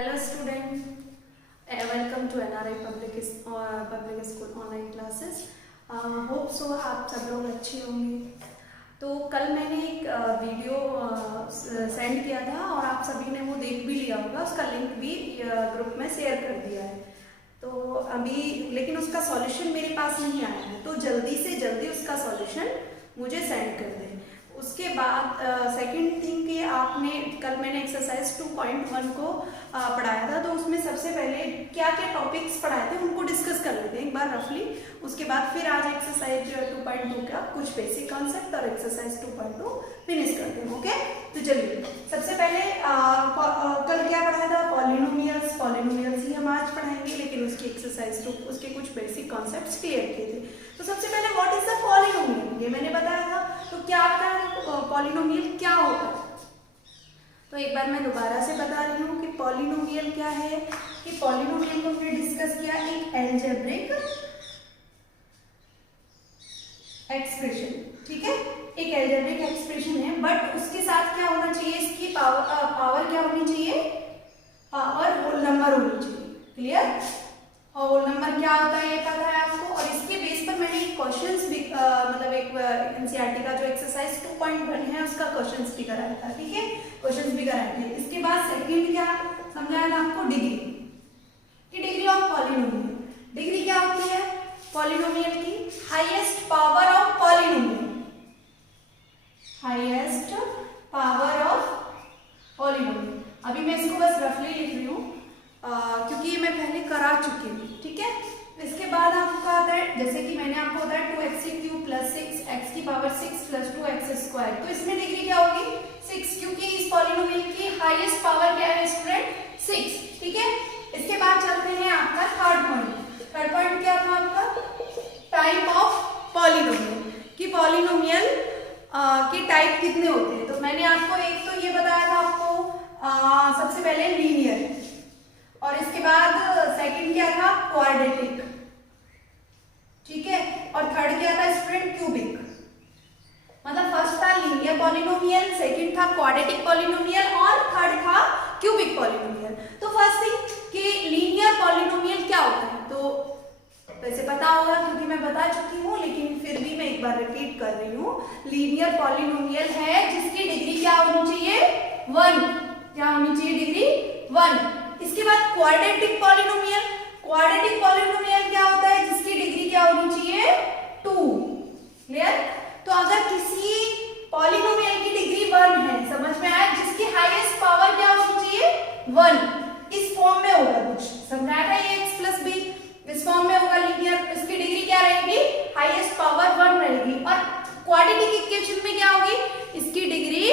Hello student, welcome to NRI Public School online classes. Hope so आप सब लोग अच्छे होंगे। तो कल मैंने एक वीडियो सेंड किया था और आप सभी ने वो देख भी लिया होगा, उसका लिंक भी ग्रुप में शेयर कर दिया है। तो अभी लेकिन उसका सॉल्यूशन मेरे पास नहीं आया है, तो जल्दी से जल्दी उसका सॉल्यूशन मुझे सेंड कर दें। उसके बाद सेकंड थिंग कि आपने कल मैंने एक्सरसाइज 2.1 को पढ़ाया था, तो उसमें सबसे पहले क्या क्या टॉपिक्स पढ़ाए थे उनको डिस्कस कर लेते हैं एक बार रफली। उसके बाद फिर आज एक्सरसाइज 2.2 का कुछ बेसिक कॉन्सेप्ट और एक्सरसाइज 2.2 फिनिश करते हैं। ओके, तो चलिए सबसे पहले कल क्या पढ़ाया था, पॉलिनोमियल्स ही हम आज पढ़ाएंगे, लेकिन उसकी एक्सरसाइज उसके कुछ बेसिक कॉन्सेप्ट्स क्लियर किए थे। तो सबसे पहले व्हाट इज द पॉलिनोमियल, ये मैंने बताया था। तो क्या पॉलिनोमियल क्या होता है, तो एक बार मैं दोबारा से बता रही हूँ कि पॉलिनोमियल क्या है। कि पॉलिनोमियल को हमने डिस्कस किया एक एल्जेब्रिक एक्सप्रेशन, ठीक है, एक एल्जेब्रिक एक्सप्रेशन है, बट उसके साथ क्या होना चाहिए, इसकी पावर क्या होनी चाहिए, पावर होल नंबर होनी चाहिए। क्लियर, होल नंबर क्या होता है ये पता है आपको। और इसके बेस पर मैंने क्वेश्चंस भी मतलब एक एनसीईआरटी का जो एक्सरसाइज 2.1 है उसका क्वेश्चंस भी कराया था, ठीक है, क्वेश्चंस भी कराए थे। इसके बाद सेकंड क्या समझाया था आपको, डिग्री की, डिग्री ऑफ पॉलिनोमियल। डिग्री क्या होती है पॉलिनोमियल की, highest power of polynomial, highest power of polynomial. अभी मैं इसको बस रफली लिख रही हूँ क्योंकि ये मैं पहले करा चुकी हूँ, ठीक है। इसके बाद आपका आता है, जैसे कि मैंने आपको बताया 2x³ + 6x की पावर 6 + 2x², तो इसमें डिग्री क्या होगी 6, क्योंकि इस पॉलिनोमियल की हाईएस्ट पावर क्या है स्टूडेंट 6, ठीक है। इसके बाद चलते हैं आपका थर्ड पॉइंट। थर्ड पॉइंट क्या था आपका, टाइप ऑफ पॉलिनोमियल, कि पॉलिनोमियल के टाइप कितने होते हैं। तो मैंने आपको एक तो ये बताया था आपको सबसे पहले लीनियर, और इसके बाद सेकंड क्या था क्वाड्रेटिक, ठीक है, और थर्ड क्या था स्टूडेंट क्यूबिक। मतलब फर्स्ट था लीनियर पॉलिनोमियल, सेकंड था क्वाड्रेटिक पॉलिनोमियल और थर्ड था क्यूबिक पॉलिनोमियल। तो फर्स्ट थिंग कि लीनियर पॉलिनोमियल क्या होता है, तो वैसे पता होगा क्योंकि मैं बता चुकी हूँ, लेकिन फिर भी मैं एक बार रिपीट कर रही हूँ। लीनियर पॉलिनोमियल है जिसकी डिग्री क्या होनी चाहिए 1, क्या होनी चाहिए डिग्री 1। इसके बाद क्वाड्रेटिक पॉलिनोमियल, क्वाड्रेटिक पॉलिनोमियल क्या होता है जिसकी डिग्री क्या होनी चाहिए 2। क्लियर, तो अगर किसी पॉलिनोमियल की डिग्री 1 है, समझ में आया, जिसकी हाईएस्ट पावर क्या होनी चाहिए 1, इस फॉर्म में होगा, कुछ समझाया था ये x + b, इस फॉर्म में होगा लीनियर, इसकी डिग्री क्या रहेगी हाईएस्ट पावर 1 रहेगी। और क्वाड्रेटिक इक्वेशन में क्या होगी, इसकी डिग्री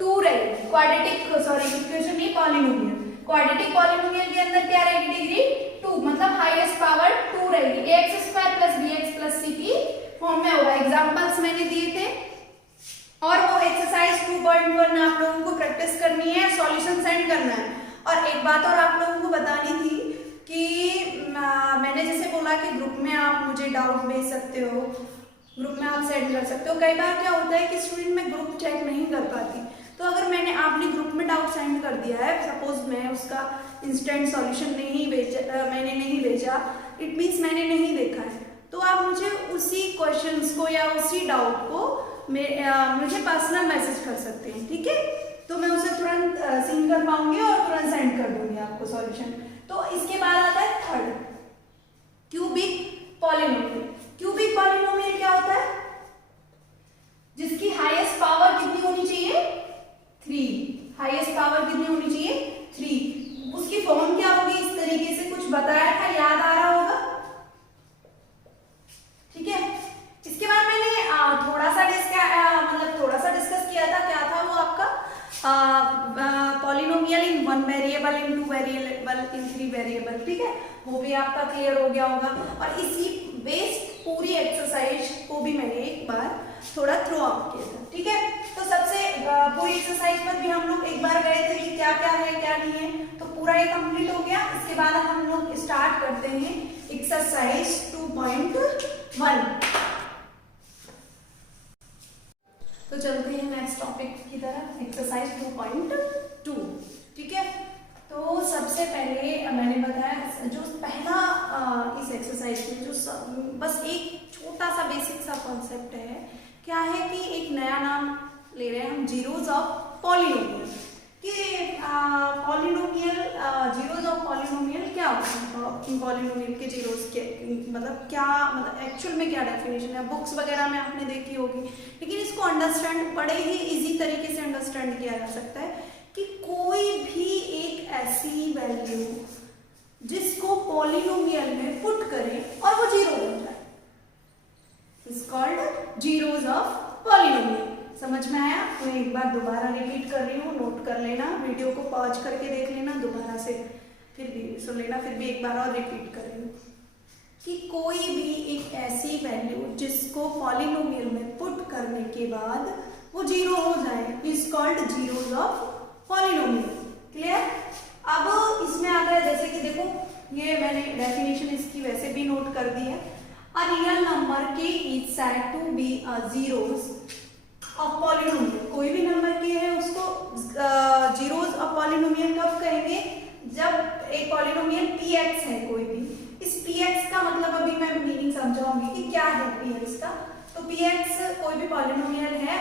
2 रहेगी। क्वाड्रेटिक इक्वेशन नहीं, पॉलिनोमियल, क्वाड्रेटिक पॉलिनोमियल के अंदर क्या रहेगी डिग्री 2, मतलब हाईएस्ट पावर 2 रहेगी। ax² + bx + c की फॉर्म में होगा। एग्जांपल्स मैंने दिए थे और वो एक्सरसाइज 2.1 आप लोगों को प्रैक्टिस करनी है, सॉल्यूशन सेंड करना है। और एक बात और आप लोगों को बतानी थी कि मैंने जैसे बोला कि ग्रुप में आप मुझे डाउट भेज सकते हो, ग्रुप में आप सेंड कर सकते हो। कई बार क्या होता है कि स्टूडेंट में ग्रुप चेक नहीं कर पाती, तो अगर आपने ग्रुप में डाउट सेंड कर दिया है, सपोज मैं उसका इंस्टेंट सॉल्यूशन मैंने नहीं भेजा, इट मीन्स मैंने नहीं देखा है, तो आप मुझे उसी क्वेश्चंस को या उसी डाउट को मुझे पर्सनल मैसेज कर सकते हैं, ठीक है। तो मैं उसे तुरंत सीन कर पाऊंगी और तुरंत सेंड कर दूंगी आपको सॉल्यूशन। तो इसके बाद आता है third cubic polynomial. Cubic polynomial क्या होता है, जिसकी हाईएस्ट पावर कितनी होनी चाहिए 3, हाईएस्ट पावर कितनी होनी चाहिए 3। उसकी फॉर्म क्या होगी, इस तरीके से कुछ बताया था, याद आ रहा होगा, ठीक है। इसके बाद मैंने थोड़ा सा डिस्कस किया था, क्या था वो आपका पॉलिनोमियल इन 1 वेरिएबल, इन 2 वेरिएबल, इन 3 वेरिएबल, ठीक है, वो भी आपका क्लियर हो गया होगा। और इसी बेस्ड पूरी एक्सरसाइज को भी मैंने एक बार थोड़ा थ्रो आउट किया था, ठीक है। तो सबसे पूरी एक्सरसाइज पर भी हम लोग एक बार गए थे कि क्या क्या है क्या नहीं है, तो पूरा ये कंप्लीट हो गया। इसके बाद हम लोग स्टार्ट करते हैं एक्सरसाइज 2.1। तो चलते हैं नेक्स्ट टॉपिक की तरफ, एक्सरसाइज 2.2, ठीक है। तो सबसे पहले मैंने बताया जो पहला इस एक्सरसाइज में जो बस एक छोटा सा बेसिक सा कॉन्सेप्ट है, क्या है कि एक नया नाम ले रहे हैं हम, जीरोज ऑफ पॉलिनोमियल। कि पॉलिनोमियल, जीरोज ऑफ पॉलिनोमियल क्या होता है, पॉलिनोमियल के जीरोज के मतलब क्या, मतलब एक्चुअल में क्या डेफिनेशन है, बुक्स वगैरह में आपने देखी होगी, लेकिन इसको अंडरस्टैंड बड़े ही इजी तरीके से अंडरस्टैंड किया जा सकता है कि कोई भी एक ऐसी वैल्यू जिसको पॉलिनोमियल में पुट करें और वो जीरो हो जाए, is called zeros of polynomial. समझ में आया? तो एक बार दोबारा रिपीट कर रही हूँ, नोट कर लेना, वीडियो को पॉज करके देख लेना, दोबारा से फिर भी सुन लेना, फिर भी एक बार और रिपीट कर रही हूँ कि कोई भी एक ऐसी वैल्यू जिसको पॉलिनोमियल में पुट करने के बाद वो जीरो हो जाए is called zeros of polynomial. Clear? अब इसमें आता है, जैसे कि देखो ये मैंने डेफिनेशन इसकी वैसे भी नोट कर दी है, a real number k is said to be a zeros of polynomial. कोई भी नंबर के है उसको जीरोज ऑफ पॉलिनोमियल कब कहेंगे, जब एक पॉलिनोमियल px है कोई भी। इस px का मतलब अभी मैं मीनिंग समझाऊंगी कि क्या है px का। तो px कोई भी पॉलिनोमियल है,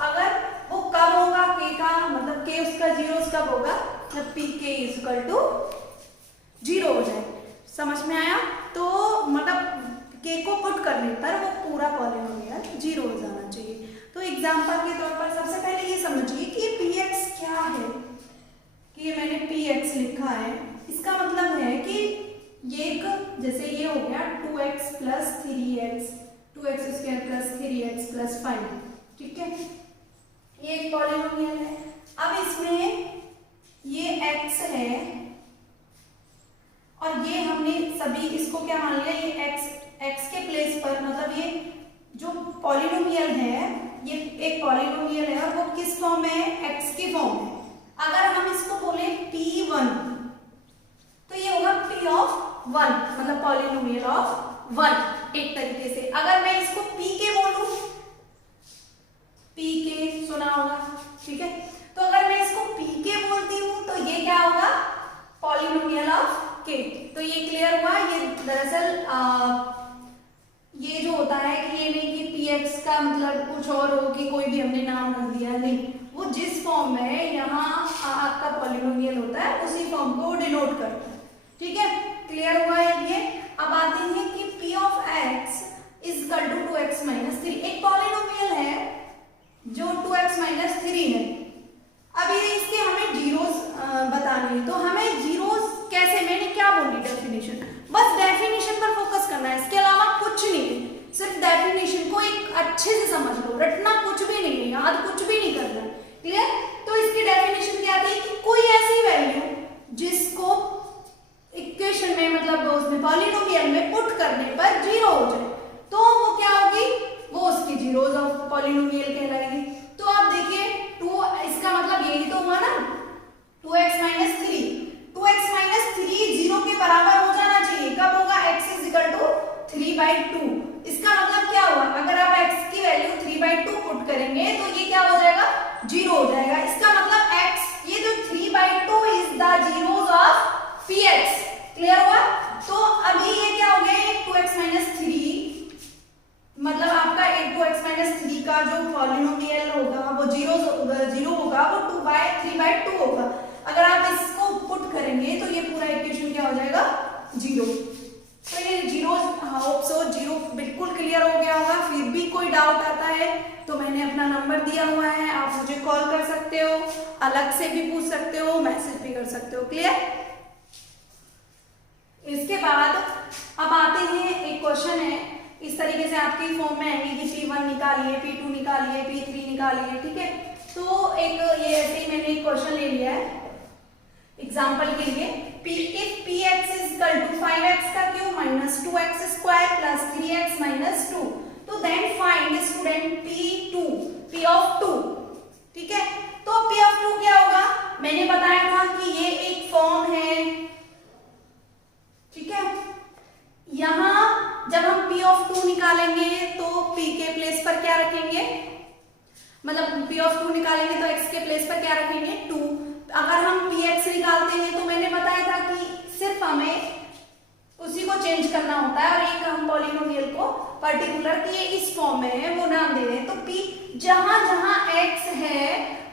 अगर वो कब होगा, k का मतलब k उसका जीरोज कब होगा, जब pk इक्वल टू जीरो हो जाए। समझ में आया? तो मतलब k को पुट करने पर वो पूरा पॉलिनोमियल जीरो हो जाना चाहिए। तो एग्जांपल के तौर पर सबसे पहले ये समझिए कि px क्या है, कि ये मैंने px लिखा है, इसका मतलब है कि ये एक, जैसे ये हो गया 2x plus 3x, 2x square plus 3x plus 5, ठीक है, ये एक पॉलिनोमियल है। अब इसमें ये x है और ये हमने सभी इसको क्या मान लिया, ये x के प्लेस पर, मतलब ये जो पॉलिनोमियल है ये एक पॉलिनोमियल है और वो किस फॉर्म में है, x के फॉर्म में। अगर हम इसको बोले p1 तो ये होगा p ऑफ 1, मतलब पॉलिनोमियल ऑफ 1 एक तरीके से। अगर मैं इसको pk बोलूं, pk सुना होगा, ठीक है, तो अगर मैं इसको pk बोलती हूं तो ये क्या होगा, पॉलिनोमियल ऑफ k। तो ये क्लियर हुआ? ये दरअसल ये जो होता है कि ये नहीं कि px का मतलब कुछ और हो कि कोई भी हमने नाम रख दिया, नहीं, वो जिस फॉर्म में यहाँ आपका पॉलिनोमियल होता है उसी फॉर्म को डिनोट करता है, ठीक है, क्लियर हुआ है ये। अब आते हैं कि p of x is equal to 2x minus 3, एक पॉलिनोमियल है जो 2x माइनस 3 है। अब ये इसके हमें जीरोस बताने हैं, तो हमें जीरोस कैसे, मैंने क्या बोली डेफिनेशन, बस डेफिनेशन पर फोकस करना है, इसके अलावा कुछ नहीं है, सिर्फ डेफिनेशन को एक अच्छे से समझ लो, रटना कुछ भी नहीं है, याद कुछ भी नहीं करना, क्लियर? तो इसकी डेफिनेशन क्या थी कि कोई ऐसी वैल्यू जिसको इक्वेशन में, मतलब उसमें पॉलिनोमियल में पुट करने पर जीरो हो जाए तो वो क्या होगी, वो उसकी जीरोज ऑफ पॉलिनोमियल कहलाएगी। तो आप देखिए 2, इसका मतलब यही तो हुआ ना, 2x minus 3, 2x minus 3 zero के बराबर हो जाना चाहिए, कब होगा, x इज इक्वल टू 3/2। इसका मतलब क्या हुआ, अगर आप x की वैल्यू 3/2 पुट करेंगे तो ये क्या हो जाएगा, जीरो हो जाएगा। इसका मतलब x, ये जो 3/2 is the zeros of px, clear हुआ? तो अभी ये क्या हो गया, 2x माइनस 3, मतलब आपका 2x माइनस 3 का जो पॉलिनोमियल होगा वो जीरो होगा, वो 3/2 होगा। अगर आप इसको पुट करेंगे तो ये पूरा इक्वेशन क्या हो जाएगा, जीरो। तो ये जीरो, होप सो जीरो बिल्कुल क्लियर हो गया होगा। फिर भी कोई डाउट आता है तो मैंने अपना नंबर दिया हुआ है, आप मुझे कॉल कर सकते हो, अलग से भी पूछ सकते हो, मैसेज भी कर सकते हो, क्लियर? इसके बाद अब आते हैं, एक क्वेश्चन है इस तरीके से आपकी फॉर्म में आएंगे कि p1 निकालिए, p2 निकालिए, p3 निकालिए, ठीक है। तो एक ये ऐसे ही मैंने एक क्वेश्चन ले लिया है एग्जांपल के लिए, if px is equal to 5x का cube minus 2x square plus 3x minus 2, तो then find student p2, p of 2, ठीक है। तो p of 2 क्या होगा, मैंने बताया था कि ये एक फॉर्म है, ठीक है। यहां जब हम p of 2 निकालेंगे तो p के प्लेस पर क्या रखेंगे, मतलब p of 2 निकालेंगे तो x के प्लेस पर क्या रखेंगे, 2। अगर हम px निकालते हैं तो मैंने बताया था कि पर्टिकुलर कि ये इस फॉर्म में है वो नाम दे रहे हैं। तो p जहां जहां x है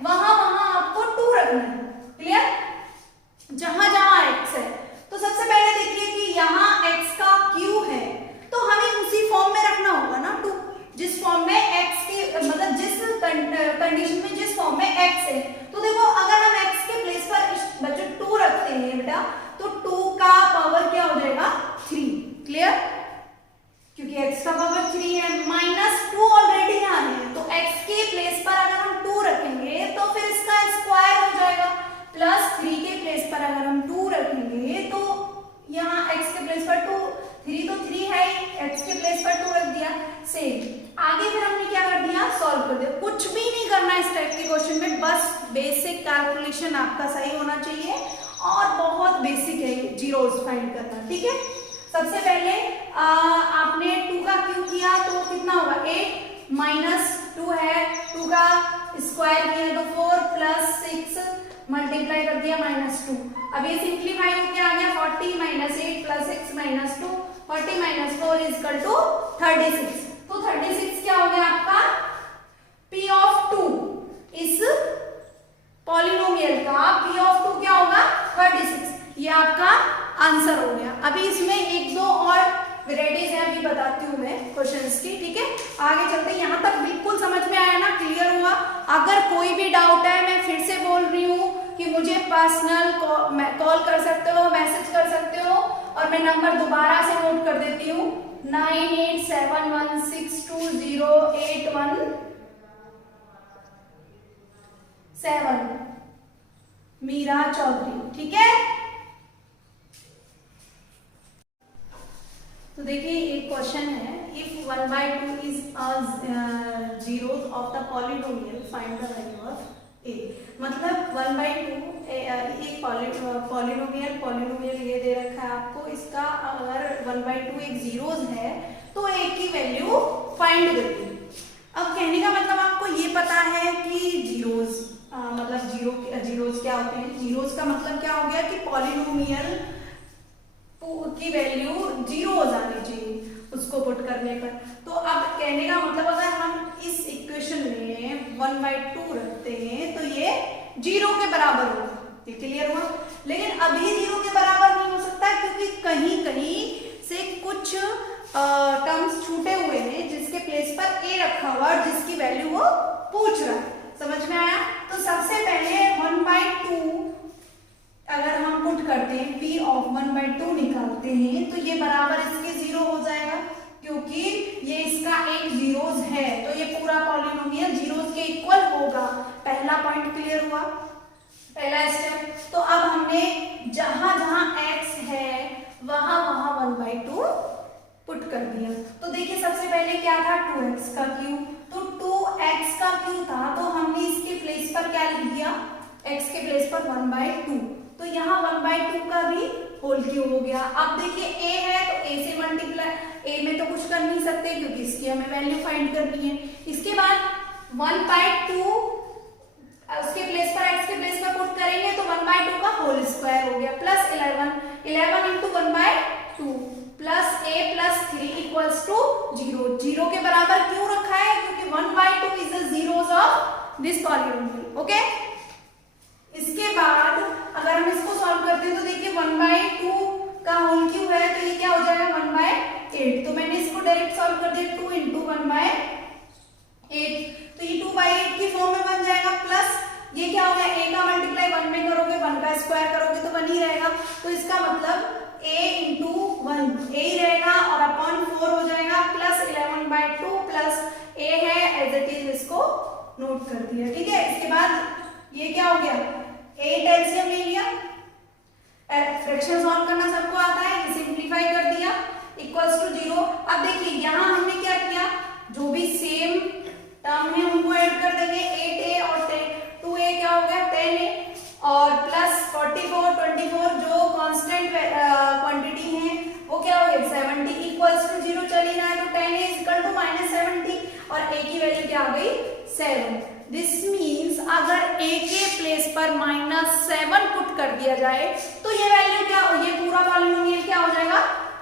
वहां वहां आपको 2 रखना है। क्लियर? जहां जहां x है। तो सबसे पहले देखिए कि यहाँ x का q है तो हमें उसी फॉर्म में रखना होगा ना 2, जिस फॉर्म में x के मतलब जिस कंडीशन में जिस फॉर्म में x है। तो देखो अगर हम x के प्लेस पर बच्चों 2 रखते हैं बेटा तो 2 का पावर क्या हो जाएगा 3। क्लियर? क्योंकि x का पावर 3 है, -2 ऑलरेडी यहाँ है तो x के प्लेस पर अगर हम 2 रखेंगे तो फिर इसका स्क्वायर हो जाएगा, +3 के प्लेस पर अगर हम 2 रखेंगे तो यहाँ x के प्लेस पर 2, 3 तो 3 है ही, x के प्लेस पर 2 रख दिया। सेम आगे फिर हमने क्या कर दिया, सॉल्व कर दिया। कुछ भी नहीं करना इस टाइप के क्वेश्चन में, बस बेसिक कैलकुलेशन आपका सही होना चाहिए और बहुत बेसिक है जीरोस फाइंड करना। ठीक है, सबसे पहले आपने 2 का क्यूब किया तो कितना होगा 8 -2 है, 2 का स्क्वायर किया तो 4 + 6 मल्टीप्लाई कर दिया -2। अब ये सिंप्लीफाई होके आ गया 40 - 8 + 6 - 2, 40 - 4 = 36। तो 36 क्या हो गया आपका P ऑफ 2, इस पॉलिनोमियल का P ऑफ 2 क्या होगा 36। ये आपका आंसर हो गया। अभी इसमें 1-2 और वेराइटीज है, अभी बताती हूँ मैं क्वेश्चंस की। ठीक है, आगे चलते हैं। यहाँ तक बिल्कुल समझ में आया ना, क्लियर हुआ? अगर कोई भी डाउट है मैं फिर से बोल रही हूँ कि मुझे पर्सनल कॉल कर सकते हो, मैसेज कर सकते हो और मैं नंबर दोबारा से नोट कर देती हूँ 9871620817 मीरा चौधरी। ठीक है, तो देखिए एक क्वेश्चन है, if 1/2 is zeros of the polynomial find the value of a। मतलब 1/2 एक पॉलिनोमियल ये दे रखा है आपको, इसका अगर 1/2 एक जीरोस है तो a की वैल्यू फाइंड करिए। अब कहने का मतलब आपको ये पता है कि जीरोस मतलब जीरोस क्या होते हैं। जीरोस का मतलब क्या हो गया कि पॉलिनोमियल की वैल्यू 0 हो जानी चाहिए उसको पुट करने पर। तो अब कहने का मतलब अगर हम इस इक्वेशन में 1/2 रखते हैं तो ये 0 के बराबर होगा। ये क्लियर हुआ? लेकिन अभी 0 के बराबर नहीं हो सकता क्योंकि कहीं कहीं से कुछ टर्म्स छूटे हुए हैं जिसके प्लेस पर a रखा हुआ और जिसकी वैल्यू वो पूछ रहा है। समझ में आया? तो सबसे पहले 1/2 अगर हम पुट करते हैं P ऑफ 1/2 निकालते हैं तो ये बराबर इसके 0 हो जाएगा क्योंकि ये इसका एक जीरोस है तो ये पूरा पॉलिनोमियल जीरोस के इक्वल होगा। पहला पॉइंट क्लियर हुआ, पहला स्टेप। तो अब हमने जहां जहां x है वहां वहां 1/2 पुट कर दिया। तो देखिए सबसे पहले क्या था 2x का क्यूब, तो 2x का क्यूब था तो हमने इसके प्लेस पर क्या लिख दिया, x के प्लेस पर 1/2। तो यहाँ 1/2 का भी होल क्यूब हो गया। अब देखिए a है तो a से मल्टीप्लाई, a में तो कुछ कर नहीं सकते क्योंकि इसकी हमें वैल्यू फाइंड करनी है। इसके बाद 1/2 उसके प्लेस पर x के प्लेस पर पुट करेंगे तो 1/2 का होल स्क्वायर हो गया plus 11 into 1/2 plus a plus 3 equals to 0। 0 के बराबर क्यों रखा है क्योंकि 1/2 is the zeros of this polynomial. Okay, इसके बाद अगर हम इसको सॉल्व करते हैं तो देखिए 1/2 का होल क्यूब है तो ये क्या हो जाएगा 1/8। तो मैंने इसको डायरेक्ट सॉल्व कर दिया 2 इंटू 1/8 तो ये 2/8 की फॉर्म में बन जाएगा। प्लस ये क्या हो गया a का मल्टीप्लाई 1 में करोगे 1 का स्क्वायर करोगे तो 1 ही रहेगा। तो इसका मतलब a इंटू 1 a ही रहेगा और अपॉन 4 हो जाएगा प्लस 11/2 प्लस a है एज इट इज, इसको नोट कर दिया। ठीक है, इसके बाद ये क्या हो गया 8 एलसीएम ले लिया, फ्रैक्शन सॉल्व करना सबको आता है, सिंपलीफाई कर दिया इक्वल्स टू 0। अब देखिए यहाँ हमने क्या किया, जो भी सेम टर्म है उनको ऐड कर देंगे 8a और 2a क्या हो गया 10a और प्लस 44 24 जो कांस्टेंट क्वांटिटी है वो क्या हो गया 70 इक्वल्स टू 0 चल ही रहा है तो 10a इक्वल टू -70 और a की वैल्यू क्या आ गई 7। दिस मीन्स अगर a के प्लेस पर -7 पुट कर दिया जाए तो ये वैल्यू क्या, ये पूरा पॉलिनोमियल क्या हो जाएगा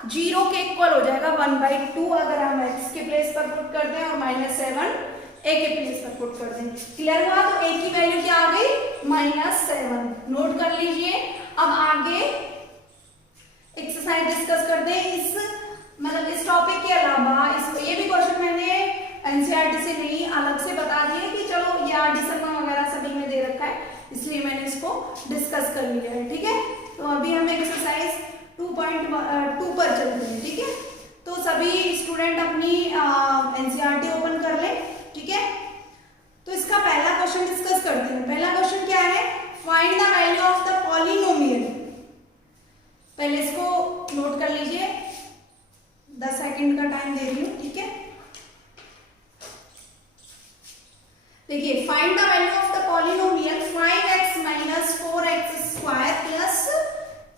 0 के इक्वल हो जाएगा 1/2 अगर हम x के प्लेस पर पुट कर दें और -7 a के प्लेस पर पुट कर दें। क्लियर हुआ? तो a की वैल्यू क्या आ गई? -7। नोट कर लीजिए। अब आगे एक्सरसाइज डिस्कस करते हैं। इस टॉपिक के अलावा ये भी क्वेश्चन मैंने एनसीईआरटी से नहीं अलग से बता दिए कि चलो ये आरडी वगैरह सभी में दे रखा है, इसलिए मैंने इसको डिस्कस कर लिया है। ठीक है, तो अभी हम एक्सरसाइज 2.2 पर चलते हैं। ठीक है, तो सभी स्टूडेंट अपनी एनसीईआरटी ओपन कर ले। ठीक है, तो इसका पहला क्वेश्चन डिस्कस करते हैं। पहला क्वेश्चन क्या है? Find the value of the polynomial. पहले इसको नोट कर लीजिए, 10 सेकंड का टाइम दे रही हूं। ठीक है, देखिए, find the value of the polynomial 5x - 4x² +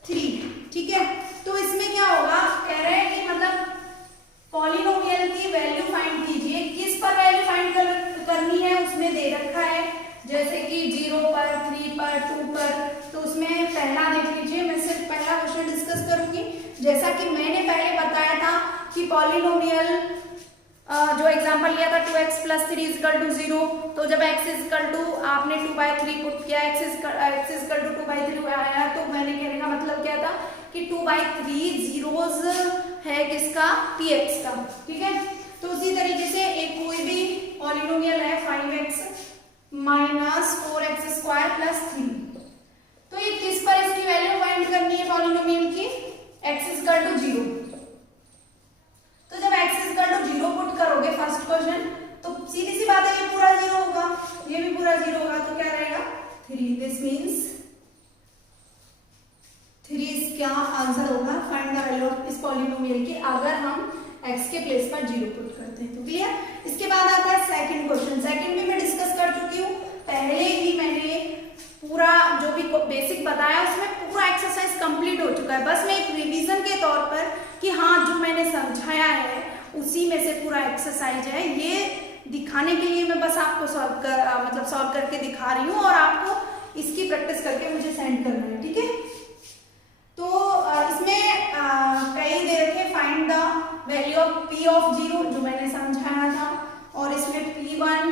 3। ठीक है, तो इसमें क्या होगा? कह रहे हैं कि मतलब पॉलिनोमियल की वैल्यू फाइंड कीजिए। किस पर वैल्यू फाइंड करनी है उसमें दे रखा है, जैसे कि 0 पर, 3 पर, 2 पर। तो उसमें पहला देख लीजिए, मैं सिर्फ पहला क्वेश्चन डिस्कस करूंगी। जैसा कि मैंने पहले बताया था कि पॉलिनोमियल जो एग्जांपल लिया था 2x + 3 = 0, तो जब x = आपने 2/3 पुट किया, x = 2/3 आया, तो मैंने कहने का मतलब क्या था कि 2/3 जीरोस है किसका? px का। ठीक है, तो उसी तरीके से एक कोई भी पॉलिनोमियल है 5x - 4x² + 3, तो ये किस पर इसकी वैल्यू फाइंड करनी है पॉलिनोमियल की? x = 0। तो जब x = 0 पुट करोगे फर्स्ट क्वेश्चन, तो सीधी सी बात है ये पूरा 0 होगा, ये भी पूरा 0 होगा, तो क्या रहेगा? 3। दिस मींस 3 क्या आंसर होगा? फाइंड द वैल्यू ऑफ इस पॉलिनोमियल की अगर हम x के प्लेस पर 0 पुट करते हैं। तो क्लियर? इसके बाद आता है सेकंड क्वेश्चन। सेकंड भी मैं डिस्कस कर चुकी हूँ, पहले ही मैंने पूरा जो भी बेसिक बताया उसमें पूरा एक्सरसाइज कंप्लीट हो चुका है। बस मैं एक रिवीजन के तौर पर कि हाँ जो मैंने समझाया है उसी में से पूरा एक्सरसाइज है, ये दिखाने के लिए मैं बस आपको सॉल्व करके दिखा रही हूँ और आपको इसकी प्रैक्टिस करके मुझे सेंड करना है। ठीक है, तो इसमें कई दे रखे, find the value of p(0) जो मैंने समझाया था, और इसमें p1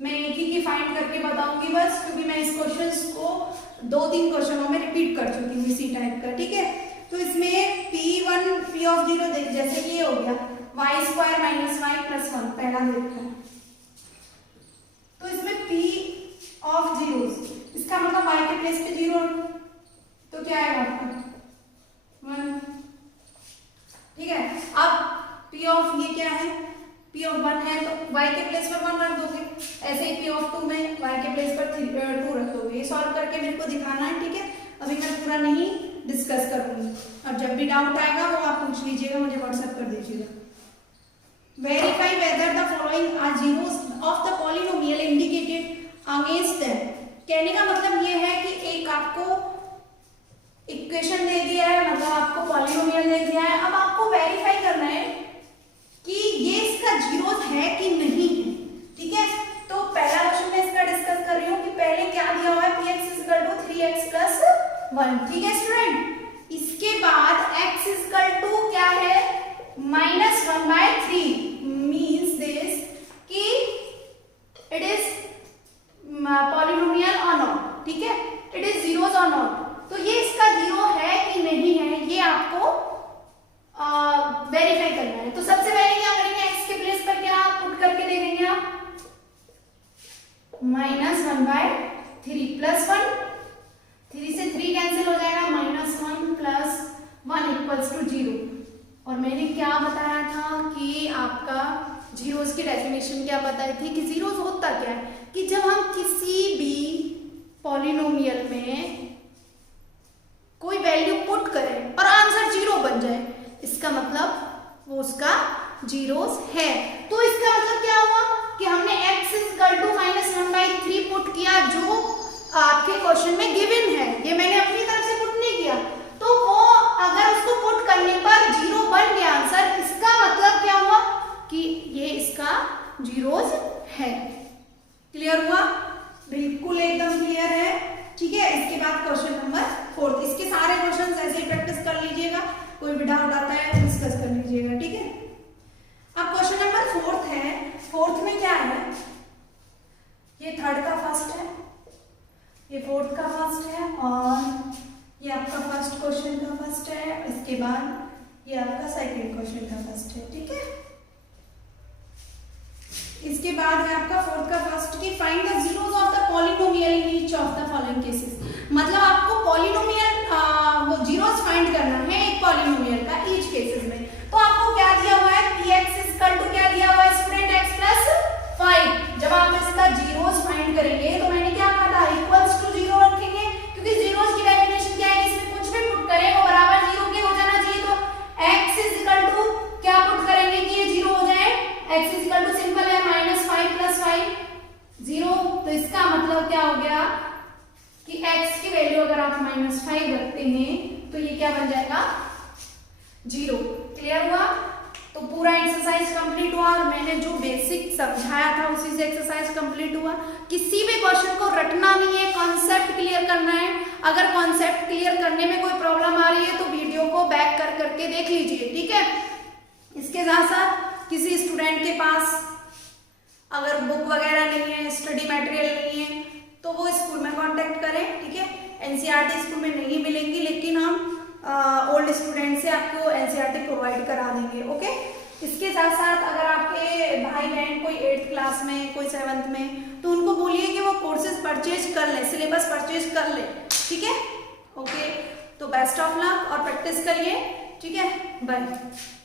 मैं एक ही फाइंड करके बताऊंगी बस, क्योंकि मैं इस क्वेश्चंस को 2-3 क्वेश्चनों में रिपीट कर चुकी हूँ इसी टाइप का। ठीक है, तो इसमें p(0) जैसे ये हो गया y² - y + 1 पहला देखा है, तो इसमें p(0) इसका मतलब y के प्लेस पे 0, तो क्या आएगा आपका 1। ठीक है, अब ये क्या है? p(1) है तो y के प्लेस पर 1 रख दोगे, ऐसे ही p(2) में y के प्लेस पर 2 रख दोगे। ये सॉल्व करके मेरे को दिखाना है। ठीक है, अभी मैं पूरा नहीं डिस्कस करूंगी, और जब भी डाउट आएगा वो आप पूछ लीजिएगा, मुझे व्हाट्सएप कर दीजिएगा। Verify whether the following are zeros of the polynomial indicated against them. कहने का मतलब ये है कि एक आपको इक्वेशन दे दिया है, मतलब आपको पॉलिनोमियल दे दिया है, अब आपको वेरीफाई करना है कि ये इसका जीरोस है कि नहीं है। ठीक है, तो पहला क्वेश्चन मैं इसका डिस्कस कर रही हूँ कि पहले क्या दिया हुआ है, px = 3x + 1। ठीक है स्टूडेंट, इसके बाद x = क्या है? -1/3 मींस दिस कि इट इज पॉलिनोमियल और नॉट। ठीक है, इट इज जीरोस और नॉट, तो ये इसका 0 है कि नहीं है ये आपको वेरीफाई करना है। तो सबसे पहले क्या करेंगे, x के प्लेस पर क्या पुट करके दे देंगे आप? -1/3 + 1, 3 से 3 कैंसिल हो जाएगा, -1 + 1 = 0। और मैंने क्या बताया था कि आपका जीरोस की डेफिनेशन क्या बताई थी कि जीरोस होता क्या है कि जब हम किसी भी पॉलिनोमियल में कोई वैल्यू पुट करें और आंसर 0 बन जाए, इसका मतलब वो उसका जीरोस है। तो इसका मतलब क्या हुआ कि हमने x = -1/3 पुट किया जो आपके क्वेश्चन में गिवन है, ये मैंने अपनी तरफ से पुट नहीं किया, तो वो अगर उसको पुट करने पर 0 बन गया आंसर, इसका मतलब क्या हुआ कि ये इसका जीरोस है। क्लियर हुआ? बिल्कुल एकदम क्लियर है। ठीक है, इसके बाद क्वेश्चन नंबर 4, इसके सारे क्वेश्चन ऐसे ही प्रैक्टिस कर लीजिएगा। कोई भी डाउट आता है डिस्कस कर लीजिएगा, ठीक है। अब क्वेश्चन नंबर 4 है। 4 में क्या है, ये 3rd का फर्स्ट है, ये 4th का फर्स्ट है, और ये आपका फर्स्ट क्वेश्चन का फर्स्ट है, इसके बाद ये आपका सेकंड क्वेश्चन का फर्स्ट है, ठीक है। इसके बाद है आपका 4th का फर्स्ट की find the zeros of the polynomial in each of the following cases. मतलब आपको पॉलिनोमियल वो जीरोस फाइंड करना है एक पॉलिनोमियल का ईच केसेस में। तो आपको क्या दिया हुआ है, px इक्वल टू क्या दिया हुआ है स्टूडेंट, x प्लस 5। जब आप इसका जीरोस फाइंड करेंगे तो मैंने क्या कहा था, इक्वल्स टू 0 रखेंगे, क्योंकि जीरोस की डेफिनेशन क्या है, इसमें कुछ भी पुट करें वो बराबर 0 के हो जाना चाहिए। तो x इक्वल टू क्या पुट करेंगे कि ये 0 हो जाए, x इक्वल टू सिंपल है -5 + 5 0। तो इसका मतलब क्या हो गया कि x की वैल्यू अगर आप -5 रखते हैं तो ये क्या बन जाएगा 0। क्लियर हुआ। तो पूरा एक्सरसाइज कंप्लीट हुआ, और मैंने जो बेसिक समझाया था उसी से एक्सरसाइज कंप्लीट हुआ। किसी भी क्वेश्चन को रटना नहीं है, कॉन्सेप्ट क्लियर करना है। अगर कॉन्सेप्ट क्लियर करने में कोई प्रॉब्लम आ रही है तो वीडियो को बैक कर करके देख लीजिए, ठीक है। इसके साथ साथ किसी स्टूडेंट के पास अगर बुक वगैरह नहीं है, स्टडी मटेरियल नहीं है, तो वो स्कूल में कांटेक्ट करें, ठीक है। एनसीईआरटी स्कूल में नहीं मिलेंगी, लेकिन हम ओल्ड स्टूडेंट से आपको एनसीईआरटी प्रोवाइड करा देंगे, ओके। इसके साथ साथ अगर आपके भाई बहन कोई 8th क्लास में, कोई 7th में, तो उनको बोलिए कि वो कोर्सेज परचेज कर ले, सिलेबस परचेज कर ले, ठीक है। ओके, तो बेस्ट ऑफ लक और प्रैक्टिस करिए, ठीक है। बाय।